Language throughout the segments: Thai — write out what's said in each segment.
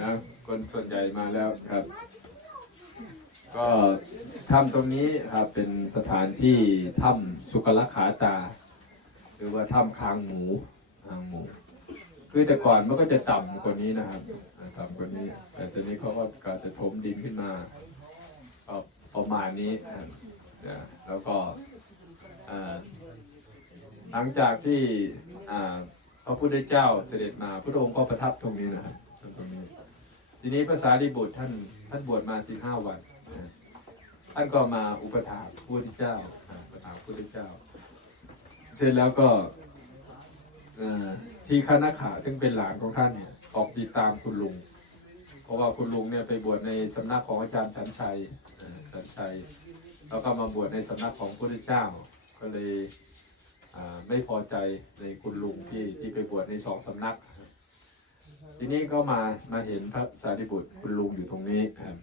นะคนส่วนใหญ่มาแล้วครับ ก็ถ้ำตรงนี้ครับเป็นสถานที่ถ้ำสุกลขาตา หรือว่าถ้ำคางหมูคางหมู คือแต่ก่อนมันก็จะต่ำกว่านี้นะครับอ่าต่ำกว่านี้ แต่ตอนนี้เขาก็กาจะถมดินขึ้นมาก็ประมาณนี้นะแล้วก็หลังจากที่อ่าพระพุทธเจ้าเสด็จมาพระองค์ก็ประทับตรงนี้นะครับ ทีนี้ภาษาดิบุตรท่านท่านบวชมาสิบห้าวันท่านก็มาอุปถากพระพุทธเจ้าอุปถากพระพุทธเจ้า เสร็จแล้วก็เอ่อที่คณะขาซึ่งเป็นหลานของท่านเนี่ยออกติดตามคุณลุง เพราะว่าคุณลุงเนี่ยไปบวชในสำนักของอาจารย์สันชัยเอ่อสันชัย แล้วก็มาบวชในสำนักของพระพุทธเจ้า ก็เลยไม่พอใจในคุณลุงที่ที่ไปบวชในสองสำนัก ทีนี้ก็มามาเห็นพระสารีบุตรคุณลุงอยู่ตรงนี้ครับ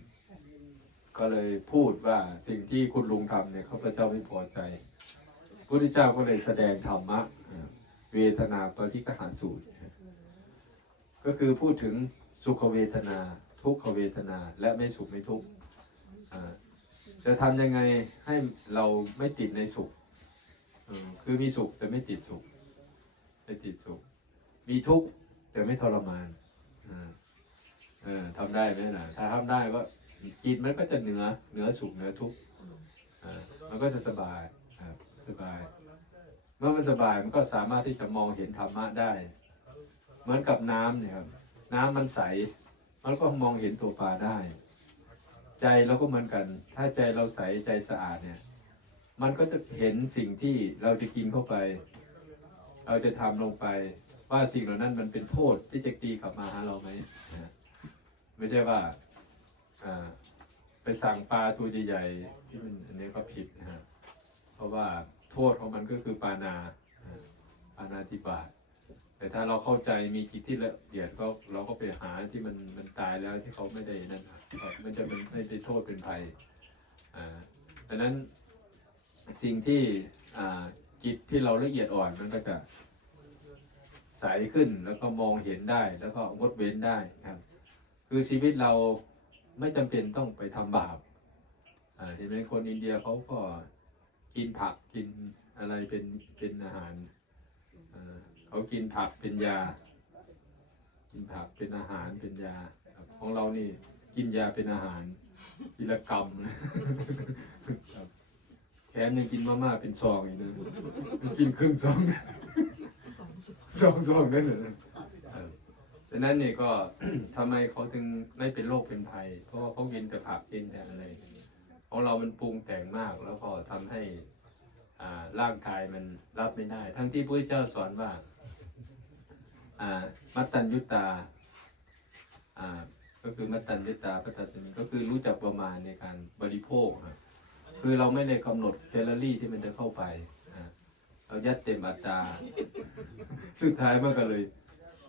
ก็เลยพูดว่าสิ่งที่คุณลุงทำเนี่ยข้าพเจ้าไม่พอใจพระพุทธเจ้าก็เลยแสดงธรรมะเวทนาปริกหาสูตร ก็คือพูดถึงสุขเวทนา ทุกขเวทนาและไม่สุขไม่ทุกข์จะทำยังไงให้เราไม่ติดในสุขคือมีสุขแต่ไม่ติดสุขไม่ติดสุข มีทุกข์ แต่ไม่ทรมานอ่าเออทำได้ไหมล่ะถ้าทำได้ก็จิตมันก็จะเหนือเหนือสุขเหนือทุกข์อ่ามันก็จะสบายสบาย เมื่อมันสบายมันก็สามารถที่จะมองเห็นธรรมะได้ เหมือนกับน้ำเนี่ยครับน้ำมันใส มันก็มองเห็นตัวปลาได้ ใจเราก็เหมือนกัน ถ้าใจเราใสใจสะอาดเนี่ย มันก็จะเห็นสิ่งที่เราจะกินเข้าไป เราจะทำลงไป ว่าสิ่งเหล่านั้นมันเป็นโทษที่จะตีกลับมาหาเราไหมไม่ใช่ว่าไปสั่งปลาตัวใหญ่ๆที่มันอันนี้ก็ผิดนะฮะเพราะว่าโทษของมันก็คือปานาอ่าปานาติบาตแต่ถ้าเราเข้าใจมีจิตที่ละเอียดก็เราก็ไปหาที่มันมันตายแล้วที่เขาไม่ได้นั่นมันจะมันไม่ได้โทษเป็นภัยอ่าดังนั้นสิ่งที่อ่าจิตที่เราละเอียดอ่อนมันก็จะ ใสขึ้นแล้วก็มองเห็นได้แล้วก็งดเว้นได้ครับ คือชีวิตเราไม่จำเป็นต้องไปทำบาปเห็นไหมคนอินเดียเขาก็กินผักกินอะไรเป็นเป็นอาหารเขากินผักเป็นยา กินผักเป็นอาหารเป็นยาของเรานี่กินยาเป็นอาหารกินลกรรมนะแถมยังกินมาม่าเป็นซองอีกนะกินครึ่งซอง นะช่องช่องนั่นเลยดังนั้นเนี่ยก็ทำไมเขาถึงไม่เป็นโรคเป็นภัย เพราะว่าเขากินแต่ผักกินแต่อะไร ของเรามันปรุงแต่งมาก แล้วก็ทำให้อ่าร่างกายมันรับไม่ได้ ทั้งที่พระเจ้าสอนว่าอ่ามัตตัญญุตาอ่าก็คือมัตตัญญุตาพัตสมิก็คือรู้จักประมาณในการบริโภคครับคือเราไม่ได้กำหนดแคลอรี่ที่มันจะเข้าไป เรายัดเต็มอัตราสุดท้ายมันก็เลย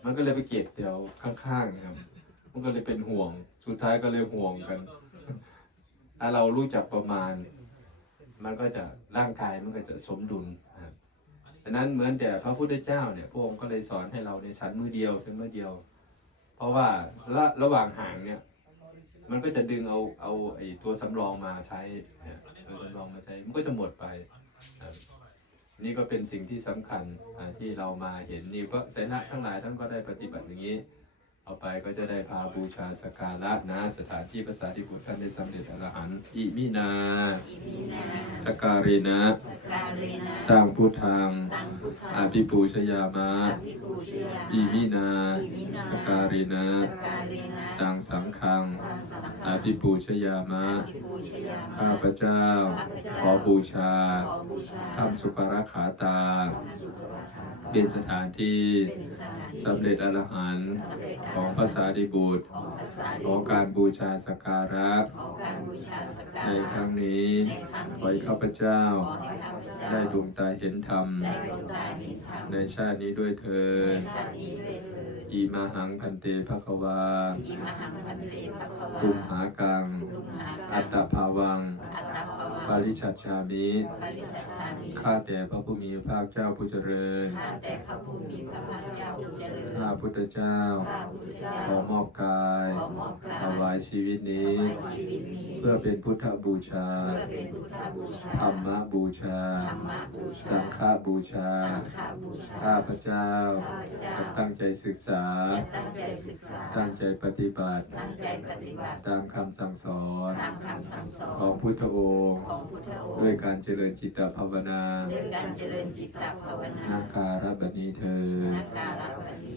มันก็เลยไปเก็บแถวข้างๆครับ มันก็เลยเป็นห่วง สุดท้ายก็เลยห่วงกันถ้าเรารู้จักประมาณ มันก็จะร่างกายมันก็จะสมดุลนะครับดังนั้นเหมือนแต่พระพุทธเจ้าเนี่ยพระองค์ก็เลยสอนให้เราในชั้นมือเดียวเป็นมือเดียว เพราะว่าระระหว่างห่างเนี่ยมันก็จะดึงเอาเอาไอ้ตัวสำรองมาใช้ตัวสำรองมาใช้ มันก็จะหมดไปครับ นี่ก็เป็นสิ่งที่สำคัญที่เรามาเห็นนี่พระเสนาทั้งหลายท่านก็ได้ปฏิบัติอย่างนี้ เอาไปก็จะได้พาบูชาสกการะนะ สถานที่ภาษาที่บุตรท่านได้สำเร็จอรหันต์อิมินาอิมินาสกการินะสการเรนะตังพุทธังตังพุทธาอาภิปูชยามะอภิปูชยาอิมินาอิมินาสการินะสการเรนะตังสังฆังตังสังฆัอางภิปูชยามะอภิปูชยาข้าพเจ้าข้าพเจ้า ขอบูชาขอบูชาทำสุกรขาตาสุขวัคาเป็นสถานที่เป็นสถานที่สำเร็จอรหันต์สำเร็จของภาษาดิบุตรของภาษาขอการบูชาสักการะของการบูชาสกาในรครั้งนี้ในครั้งขอให้นี้ข้าพเจ้าขอให้ข้าพเจ้าได้ดวงตาเห็นธรรมได้ดวงตาเห็นธรรม ในชาตินี้ด้วยเธอในญชาตินี้ด้วยเถิดอิมาหังพันเตภควาอิมหังพันเตภควาตุมหากังตุมหาอัตตภาวังอัตตภว ปาริชัชชามิปริสัชชามิข้าแต่พระผู้มีพระภาคเจ้าผู้เจริญ ข้าแต่พระผู้มีพระภาคเจ้าผู้เจริญ ข้าพุทธเจ้าข้าพุทธเจ้าขอมอบกายขอมอบกายถวายชีวิตนี้ถวายชีวิตนี้ เพื่อเป็นพุทธบูชาเพื่อเป็นพุทธบูชาธรรมบูชาธรรมบูชาสังฆบูชา สังฆบูชา ข้าพระเจ้าข้าพเจ้าจะตั้งใจศึกษาจะตั้งใจศึกษา ตั้งใจปฏิบัติตั้งใจปฏิบัติตามคำสั่งสอนตามคำสั่งสอน ของพุทธองค์ของพุทธองค์ด้วยการเจริญจิตตภาวนาด้วยการเจริญจิตตภาวนานาการบัดนี้เธอญนักการะวันนี้เถิ